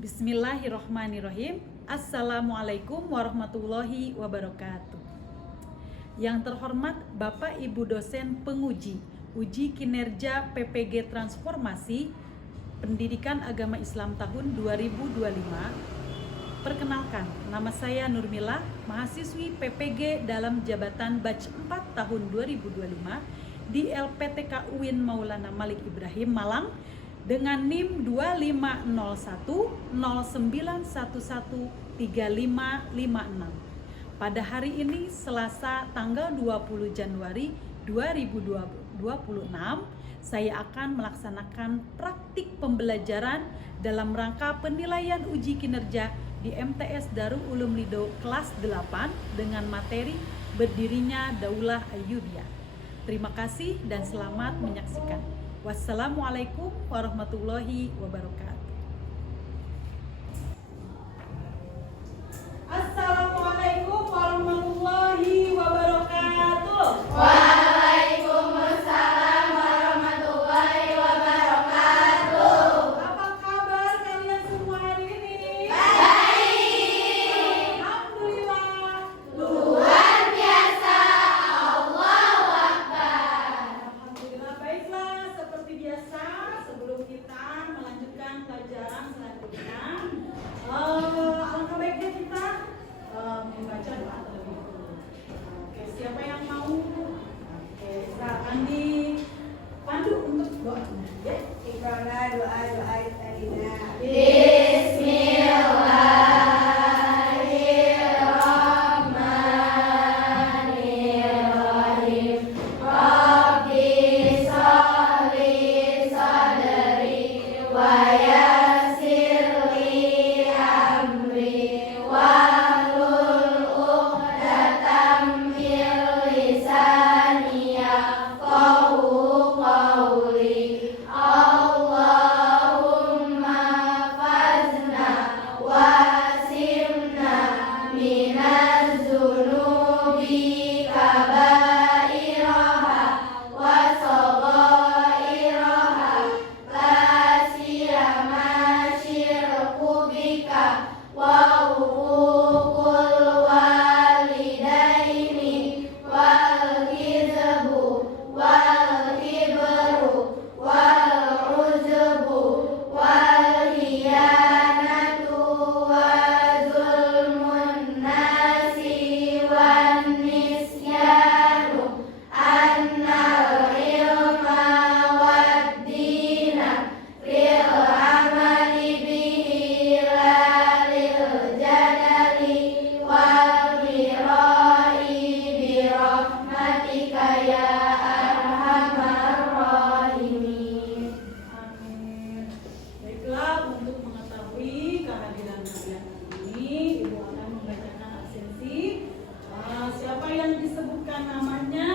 Bismillahirrohmanirrohim. Assalamualaikum warahmatullahi wabarakatuh. Yang terhormat Bapak Ibu dosen penguji uji kinerja PPG Transformasi Pendidikan Agama Islam tahun 2025. Perkenalkan, nama saya Nurmila, mahasiswi PPG dalam jabatan batch 4 tahun 2025 di LPTK UIN Maulana Malik Ibrahim Malang dengan NIM 250109113556. Pada hari ini Selasa tanggal 20 Januari 2026, saya akan melaksanakan praktik pembelajaran dalam rangka penilaian uji kinerja di MTS Darul Ulum Lido kelas 8 dengan materi berdirinya Daulah Ayyubiyah. Terima kasih dan selamat menyaksikan. Wassalamualaikum warahmatullahi wabarakatuh. Assalamualaikum warahmatullahi wabarakatuh. Waalaikumsalam warahmatullahi wabarakatuh. Apa kabar kalian semua hari ini? Baik. Alhamdulillah. Luar biasa. Allahu Akbar. Alhamdulillah, baiklah, seperti biasa sebelum kita melanjutkan pelajaran selanjutnya, alangkah baiknya kita membaca doa terlebih dahulu. Oke, siapa yang mau? Oke, silakan dipandu untuk doanya, ya. Iqra'na doa tadina. Bismillahirrahmanirrahim. Rabbi sholli sadri wa yassir li amri wahlul 'uqdatam min lisani yafqahu qawli. Allahumma fazna wasimna minaz zunubi kabairaha wa saghairaha la siyama syirku bika wa uququl walidaini wal kizbu wal kibru wal uzbu wal hiyanatu wa zulmun nasi wan nisyanu annal ilma wad dina lil amali bihi la lil jadali wal mirai bi rahmatika ya arhamar rahimin. Amin. Baiklah, untuk mengetahui kehadiran kalian ini, Ibu akan membacakan absensi. Siapa yang disebutkan namanya,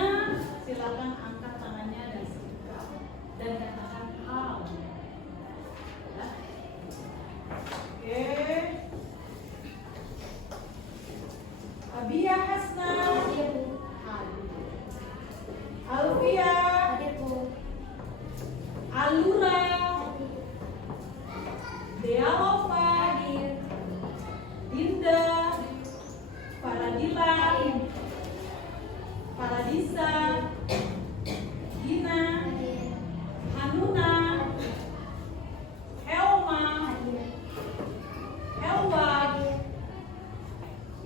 silakan angkat tangannya dan sebutkan dan katakan hal. Ya. Oke. Abia Hasna. Hadir. Alfia. Alura. Dealova. Dinda. Faradila. Faradisa. Gina. Hanuna. Helma. Helwa.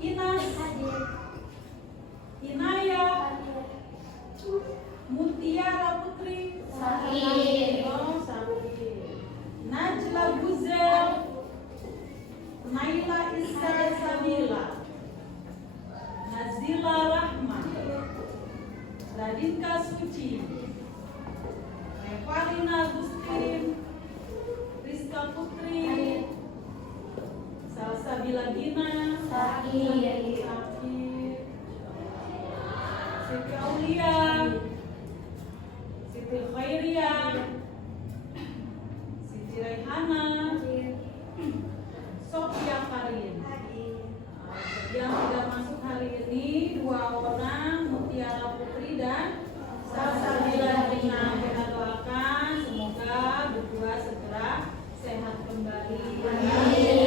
Inas. Inaya. Mutiara Putri. Sakit. Oh, sakit. Najla Guzel. Naila Isa Sabila. Nazila Rahma. Radinka Suci. Revalina Agustin. Rizka Putri. Salsabila Gina. Sakit. Sakit. Siti Aulia. Siti Khairia. Siti Raihana. Sofia Karin. Yang tidak masuk hari ini 2 orang, Mutiara Putri dan Salsabila Gina. Kita doakan semoga berdua segera sehat kembali. Amin.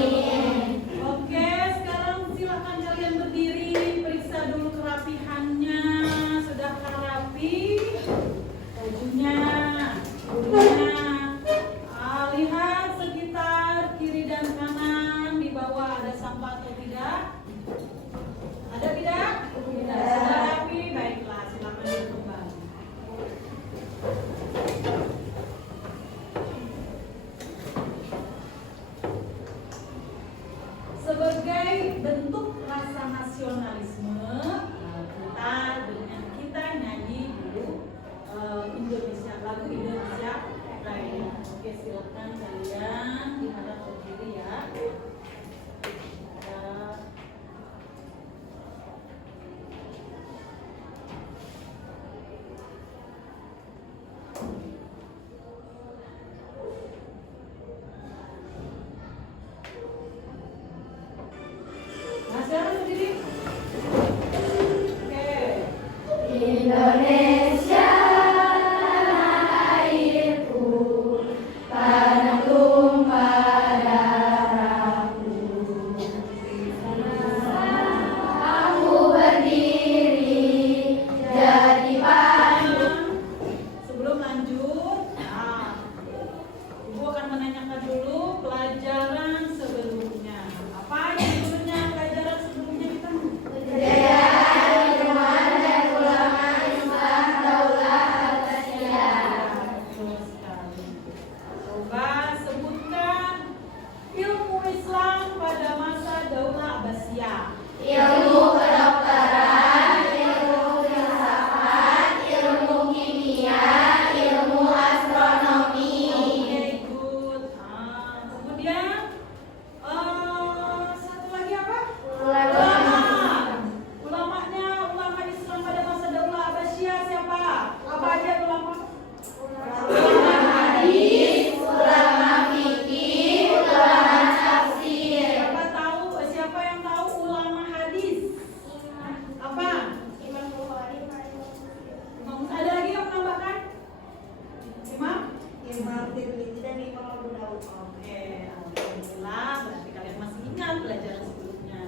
Juli, tidak di Abu Daud. Oke, alhamdulillah berarti kalian masih ingat pelajaran sebelumnya.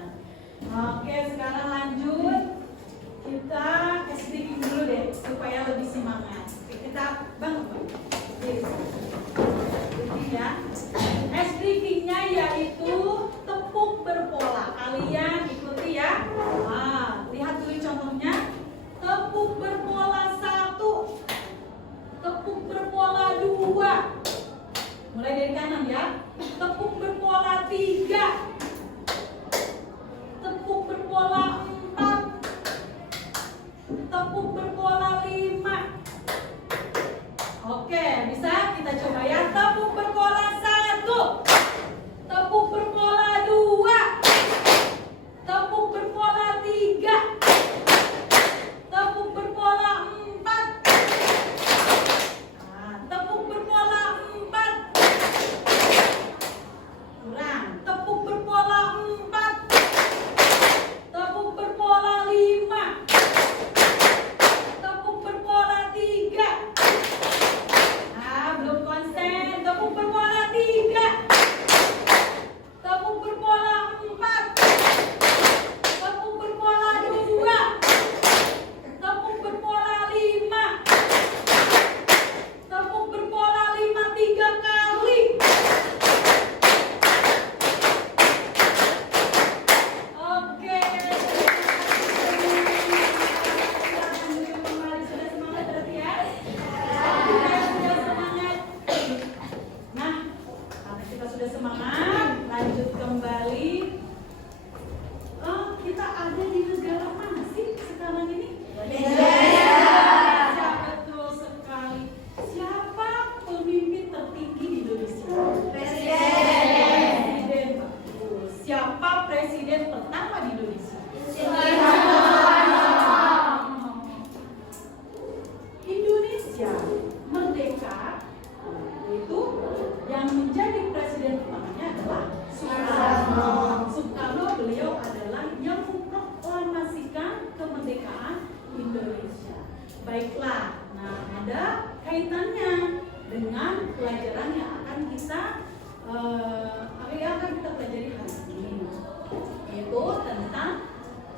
Oke, sekarang lanjut. Kita SD dulu deh supaya lebih semangat. Oke, kita bangun. Ya. SD-nya yaitu tepuk berpola. Kalian ikuti ya. Nah, lihat dulu contohnya. Tepuk berpola 1. Tepuk berpola 2. Mulai dari kanan ya. Tepuk berpola 3. Tepuk berpola 4. Tepuk berpola 5. Oke, bisa kita coba ya. Tepuk berpola 1. Tepuk berpola 2. Tepuk berpola 3. Tepuk berpola 4. Nah, tepuk berpola 4. Kurang. Tepuk berpola 4. Tepuk berpola 5. Tepuk berpola 3. Nah, belum konsen. Tepuk berpola 3. Tepuk berpola 4. Tepuk berpola 2. Tepuk berpola 5. Tepuk berpola 5 3 kali. Oke. Sudah semangat berarti ya? Sudah semangat. Nah, karena kita sudah semangat, lanjut kembali. Kita ada di negara mana sih sekarang ini? Ya, betul sekali. Siapa pemimpin tertinggi di Indonesia? Presiden. Betul. Siapa presiden pertama di Indonesia? Indonesia merdeka itu yang menjadi presiden pertamanya adalah Soekarno. Soekarno beliau adalah yang memproklamasikan kemerdekaan Indonesia. Baiklah, nah ada kaitannya dengan pelajaran yang akan kita pelajari hari ini, yaitu tentang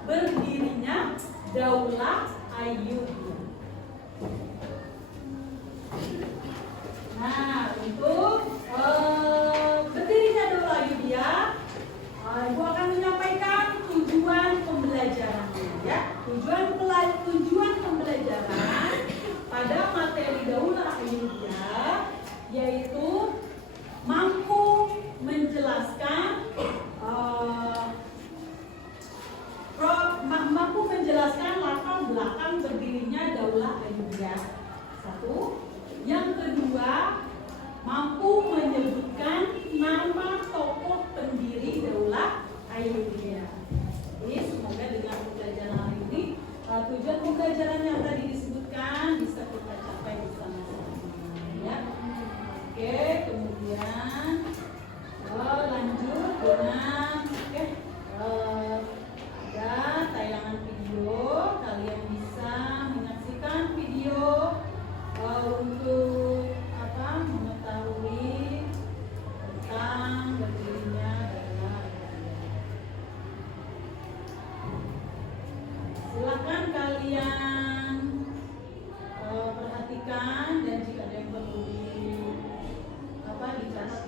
berdirinya Daulah Ayyubiyah. Nah, untuk berdirinya Daulah Ayyubiyah, Ibu akan menyampaikan tujuan pembelajarannya ya. Tujuan pembelajaran pada materi Daulah Ayyubiyah yaitu mampu menjelaskan latar belakang berdirinya Daulah Ayyubiyah. Satu. Yang kedua, mampu menyebutkan nama tokoh pendiri Daulah Ayyubiyah. Jadi semoga dengan pembelajaran hari ini tujuan pembelajaran yang tadi disebutkan bisa kita capai bersama-sama ya. Oke, kemudian lanjut dengan ada tayangan video. Kalian bisa menyaksikan video untuk mengetahui tentang berdirinya Daulah Ayyubiyah. Silakan kalian perhatikan dan jika ada yang perlu dicatat.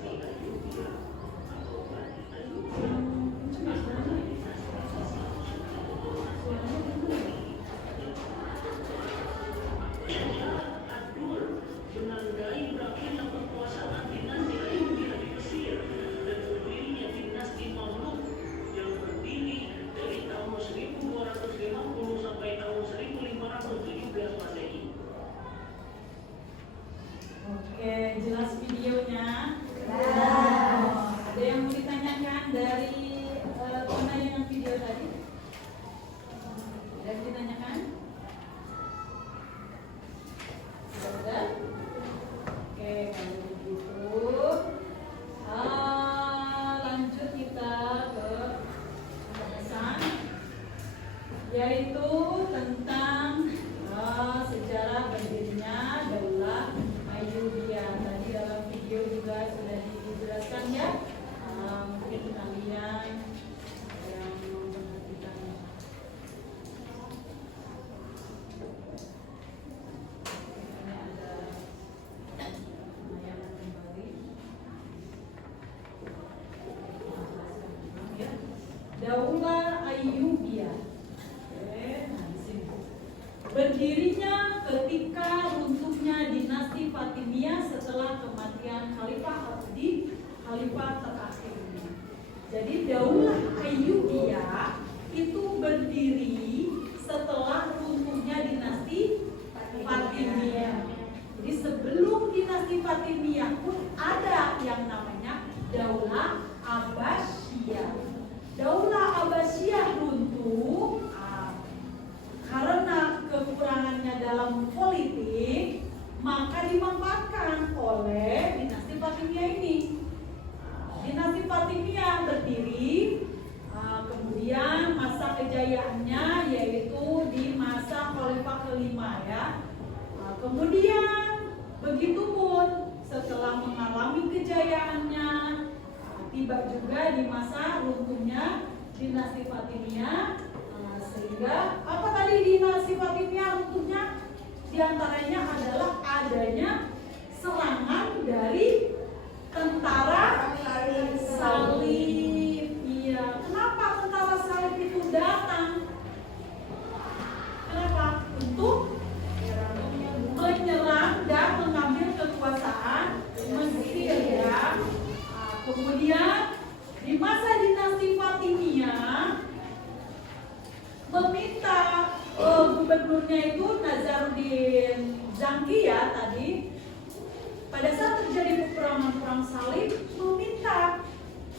Jadi Daulah Ayyubiyah itu berdiri setelah runtuhnya dinasti Fatimiyah. Jadi sebelum dinasti Fatimiyah pun ada yang namanya Daulah Abbasiyah. Daulah Abbasiyah runtuh karena kekurangannya dalam politik, maka dimanfaatkan oleh dinasti Fatimiyah ini. Dinasti Fatimiyah berdiri, kemudian masa kejayaannya yaitu di masa Khalifah kelima ya. Kemudian begitu pun setelah mengalami kejayaannya, tiba juga di masa runtuhnya dinasti Fatimiyah. Sehingga apa tadi dinasti Fatimiyah runtuhnya? Di antaranya adalah adanya serangan dari tentara salib. Iya, kenapa tentara salib itu datang? Kenapa? Untuk menyerang dan mengambil kekuasaan Mesir ya. Kemudian di masa dinasti Fatimiyah meminta gubernurnya itu Nazaruddin Zangki ya tadi, pada saat terjadi peperangan perang salib, meminta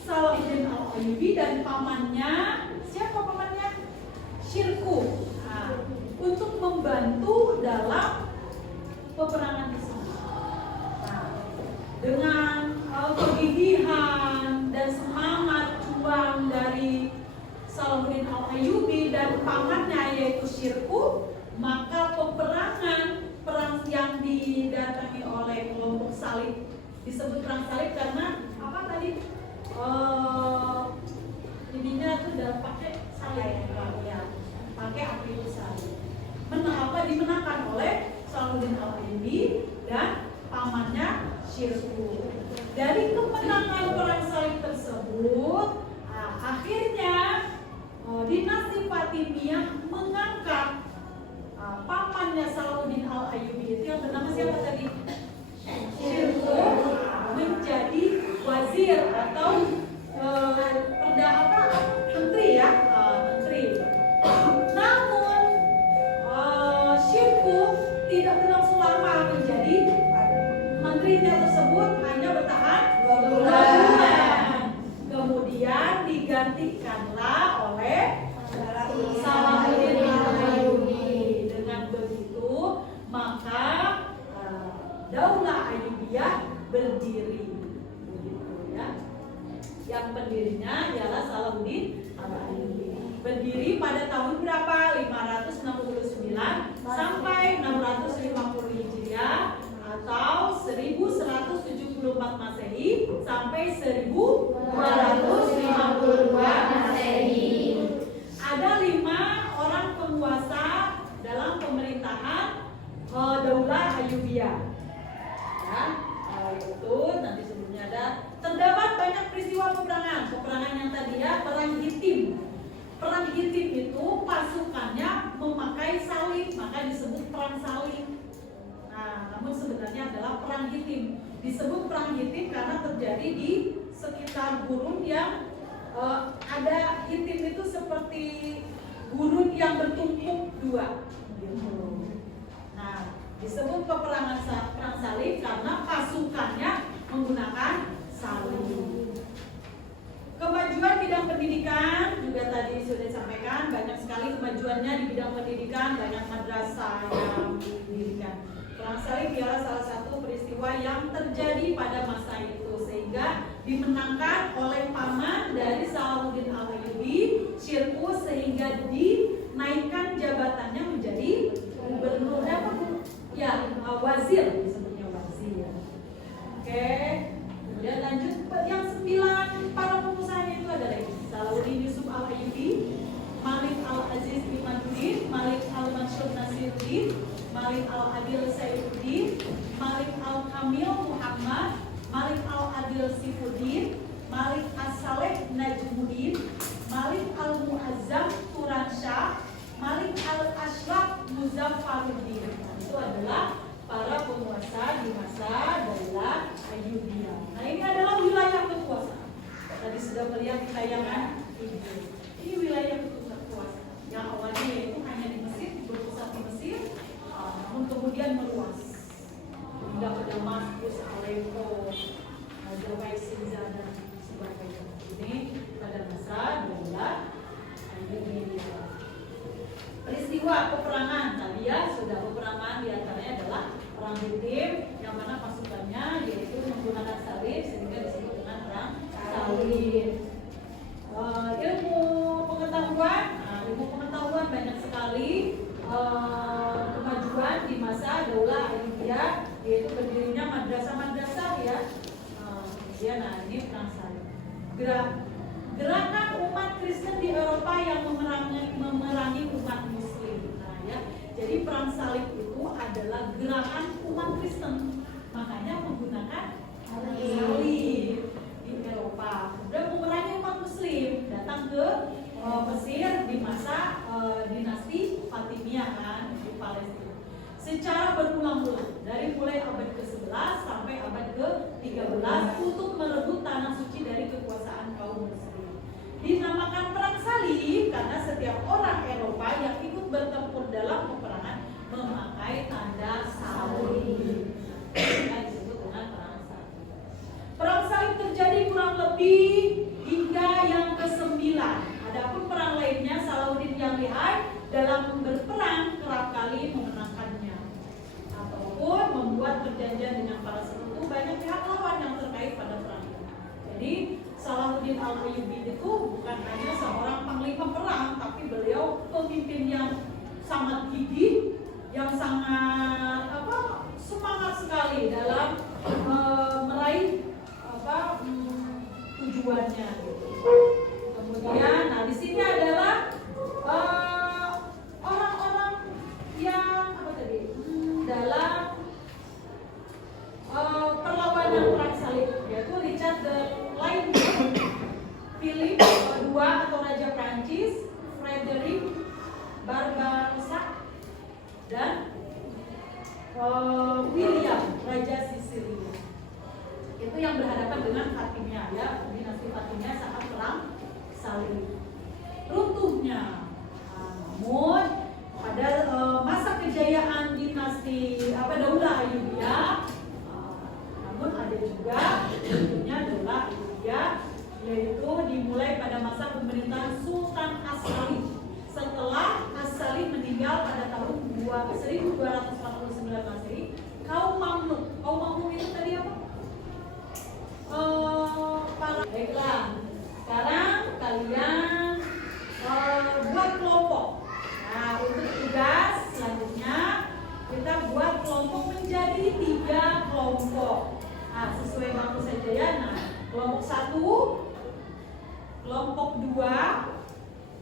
Salahuddin Al-Ayyubi dan pamannya, siapa pamannya? Syirkuh, untuk membantu dalam peperangan tersebut. Dengan kegigihan dan semangat juang dari Salahuddin Al-Ayyubi dan pamannya yaitu Syirkuh, maka perang yang didatangi oleh kelompok salib disebut perang salib karena apa tadi? Ininya tuh udah pakai salib ya, pakai api salib. Dimenangkan oleh Salahuddin Al-Ayyubi dan pamannya Syirkuh. Dari kemenangan perang salib tersebut, akhirnya dinasti Fatimiyah mengangkat pamannya Salahuddin Al-Ayyubi itu yang bernama siapa tadi? Syirkuh, menjadi wazir atau menteri ya, menteri. Namun Syirkuh tidak berlangsung lama menjadi menterinya tersebut, hanya bertahan 2 bulan. Kemudian digantikanlah oleh Salahuddin Al-Ayyubi. Dengan begitu maka Daulah Ayyubiyah berdiri, begitu ya. Yang pendirinya ialah Salahuddin Al-Ayyubi. Berdiri pada tahun berapa? 569 sampai 650 Hijriah atau 1174 Masehi sampai 1252 Masehi. Ada 5 orang penguasa dalam pemerintahan Daulah Ayyubiyah. Ya, itu nanti sebelumnya terdapat banyak peristiwa peperangan yang tadi ya, perang Hittim. Perang Hittim itu pasukannya memakai salib, maka disebut perang salib. Namun sebenarnya adalah perang Hittim. Disebut perang Hittim karena terjadi di sekitar gurun yang ada Hittim itu seperti gurun yang bertumpuk 2. Disebut peperangan perang salib karena pasukannya menggunakan salib. Kemajuan bidang pendidikan juga tadi sudah disampaikan, banyak sekali kemajuannya di bidang pendidikan, banyak madrasah yang didirikan. Perang salib ialah salah satu peristiwa yang terjadi pada masa itu sehingga dimenangkan oleh paman dari Salahuddin Al-Ayyubi, Syirkuh, sehingga dinaikkan jabatannya menjadi gubernur wazir, disebutnya wazir. Oke. Kemudian lanjut yang 9 para pengusahanya itu adalah Salahuddin Yusuf Al-Ayyubi, Malik Al-Aziz Imaduddin, Malik Al-Mansur Nasiruddin, Malik Al-Adil Saifuddin, Malik Al-Kamil Muhammad, Malik Al-Adil Sifuddin, Malik As-Saleh Najmuddin, Malik Al-Muazzam Turansyah, Malik Al-Ashraf Muzaffaruddin. Itu adalah para penguasa di masa Daulah Ayyubiyah. Nah, ini adalah wilayah kekuasaan. Tadi sudah melihat kita Kemudian nah ini perang salib. Gerakan umat Kristen di Eropa yang memerangi umat Muslim. Nah ya, jadi perang salib itu adalah gerakan umat Kristen. Makanya menggunakan salib di Eropa. Kemudian memerangi umat Muslim, datang ke Mesir di masa dinasti Fatimiyah kan di Palestina. Secara berulang-ulang dari mulai abad ke-11 sampai abad ke-13 untuk merebut tanah suci dari kekuasaan kaum Muslim. Dinamakan perang salib karena setiap orang Eropa yang ikut bertempur dalam peperangan memakai tanda salib. Disebut dengan perang salib. Perang salib terjadi kurang lebih hingga yang ke-9. Adapun perang lainnya Salahuddin yang lihai dalam berperang kerap kali memenangkannya ataupun membuat perjanjian dengan para sekutu. Banyak pihak lawan yang terkait pada perang ini. Jadi Salahuddin Al-Ayyubi itu bukan hanya seorang panglima perang, tapi beliau pemimpin yang sangat gigih, yang sangat semangat sekali dalam meraih tujuannya. Kemudian, nah di sini adalah orang-orang yang dalam perlawanan perang salib, yaitu Richard de Lion, Philip II atau Raja Prancis, Frederick Barbarossa, dan William Raja Sisilia. Itu yang berhadapan dengan Fatimiyah ya, dinasti Fatimiyah saat perang salib. Runtuhnya. Namun pada masa kejayaan dinasti Daulah Ayyubiyah, namun ada juga tentunya Daulah Ayyubiyah, yaitu dimulai pada masa pemerintahan Sultan As-Salim. Setelah As-Salim meninggal pada tahun 1249 Masehi, kaum Mamluk itu tadi apa? Baiklah, sekarang kalian buat kelompok. Nah, untuk tugas selanjutnya kita buat kelompok menjadi 3 kelompok. Nah, sesuai waktu saja ya. Nah, kelompok 1, kelompok 2,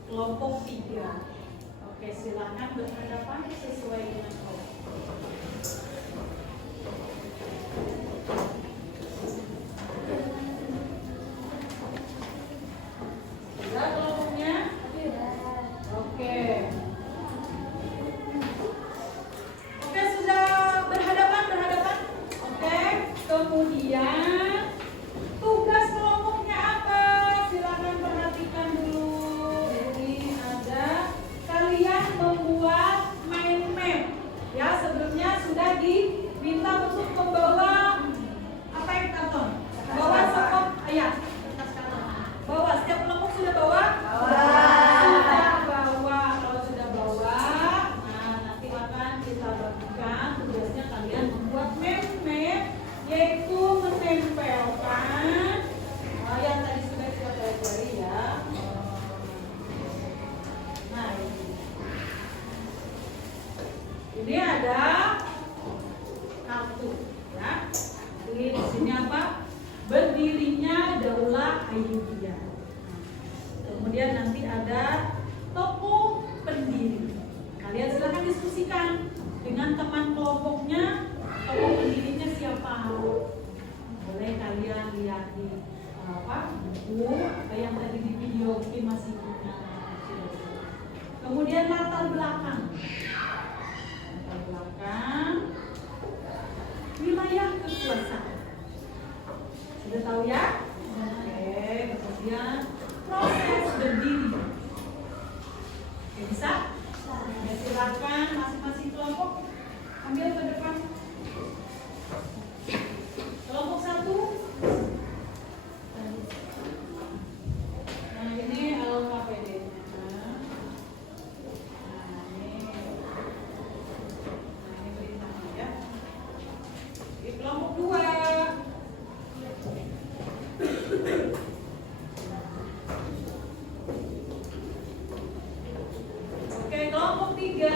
kelompok 3. Oke, silakan berhadapan sesuai dengan kelompok. Sudah kelompoknya? Oke. Oke, sudah berhadapan. Oke, kemudian tugas kelompoknya apa? Silakan perhatikan dulu. Ini ada kalian membuat mind map. Ya, sebelumnya sudah diminta untuk membawa apa yang karton? Bawa sepot ayat. Bawa, setiap kelompok sudah bawa? Sudah bawa. Kalau sudah bawa, nah nanti akan kita bagikan tugasnya kalian membuat mind map, yaitu menempelkan yang tadi sudah kita pelajari ya. Nah ini ada kartu ya. Di sini apa? Berdirinya Daulah Ayyubiyah. Kemudian nanti ada tokoh pendiri. Kalian silakan diskusikan dengan teman kelompoknya, tokoh pendirinya siapa. Boleh kalian lihat di buku apa yang tadi di video, mungkin masih punya. Kemudian latar belakang, wilayah kekuasaan. Sudah tahu ya? Oke, kemudian proses berdiri. Oke, bisa? Ya, silakan masing-masing kelompok ambil ke depan. Kelompok 1. Nah, ini LKPD-nya. Ini beritanya ya. Di kelompok 2. Oke, kelompok 3.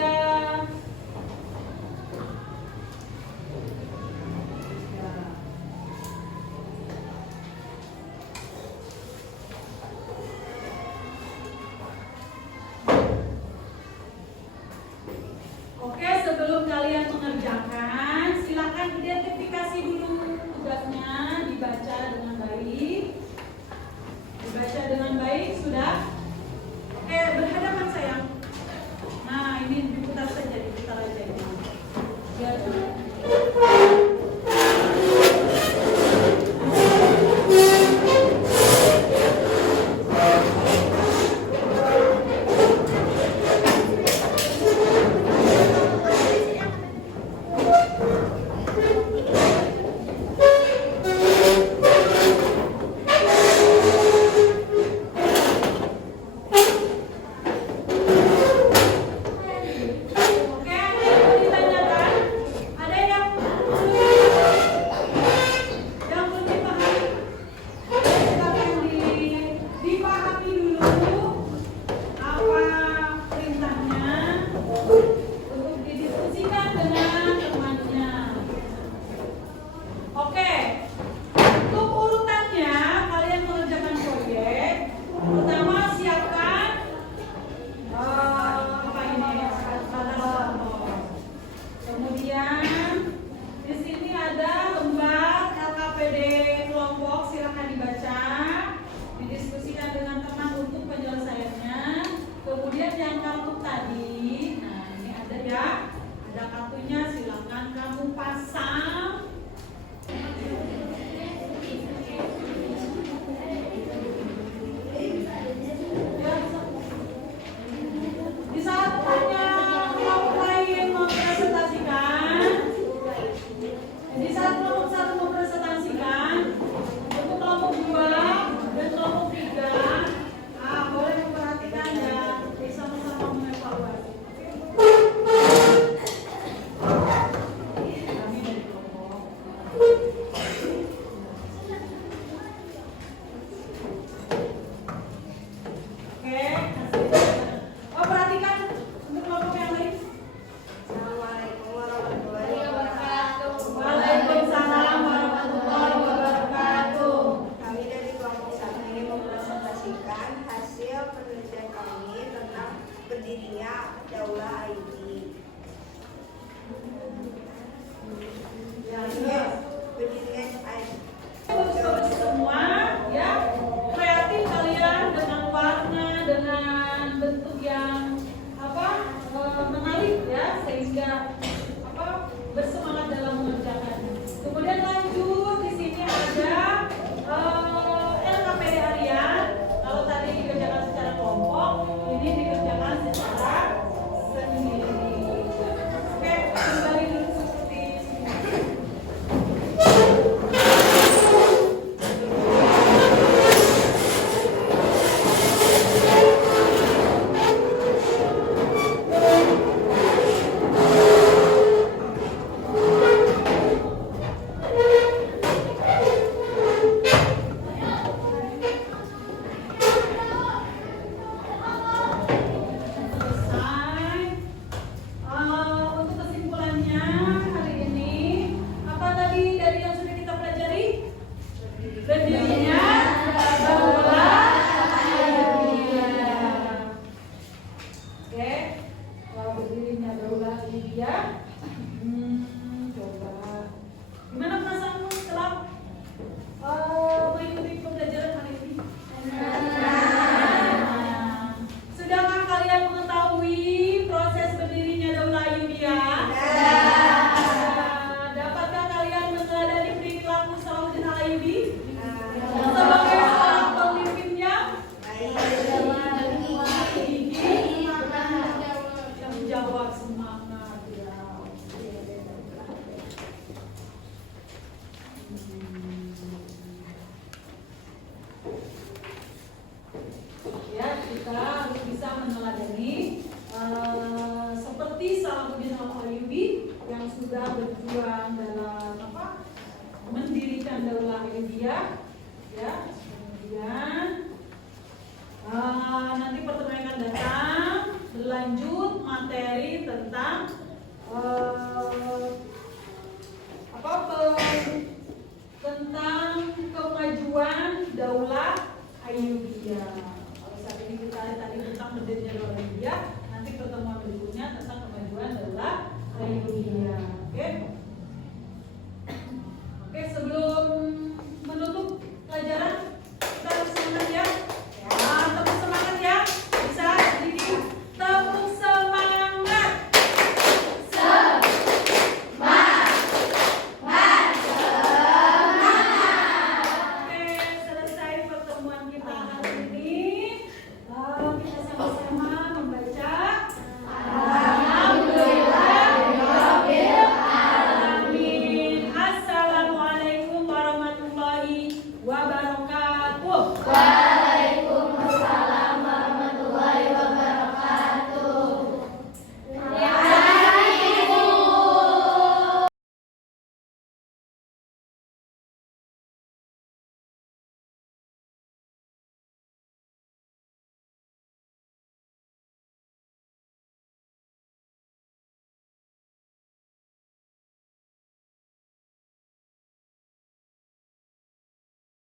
berdirinya Daulah Ayyubiyah. Oke, kalau berdirinya Daulah Ayyubiyah, coba gimana perasaanmu setelah mengikuti pembelajaran hari ini? Sudahkah kalian mengetahui proses berdirinya Daulah Ayyubiyah? Dapatkah kalian meneladani perilaku Salahuddin Al-Ayyubi sebagai seorang pemimpinnya? Yang jawab semangat ya. Ya, kita harus bisa meneladani seperti Salahuddin Al-Ayyubi yang sudah berjuang dalam mendirikan Daulah Ayyubiyah ya. Kemudian nanti pertemuan akan datang berlanjut materi tentang tentang kemajuan Daulah Ayyubiyah.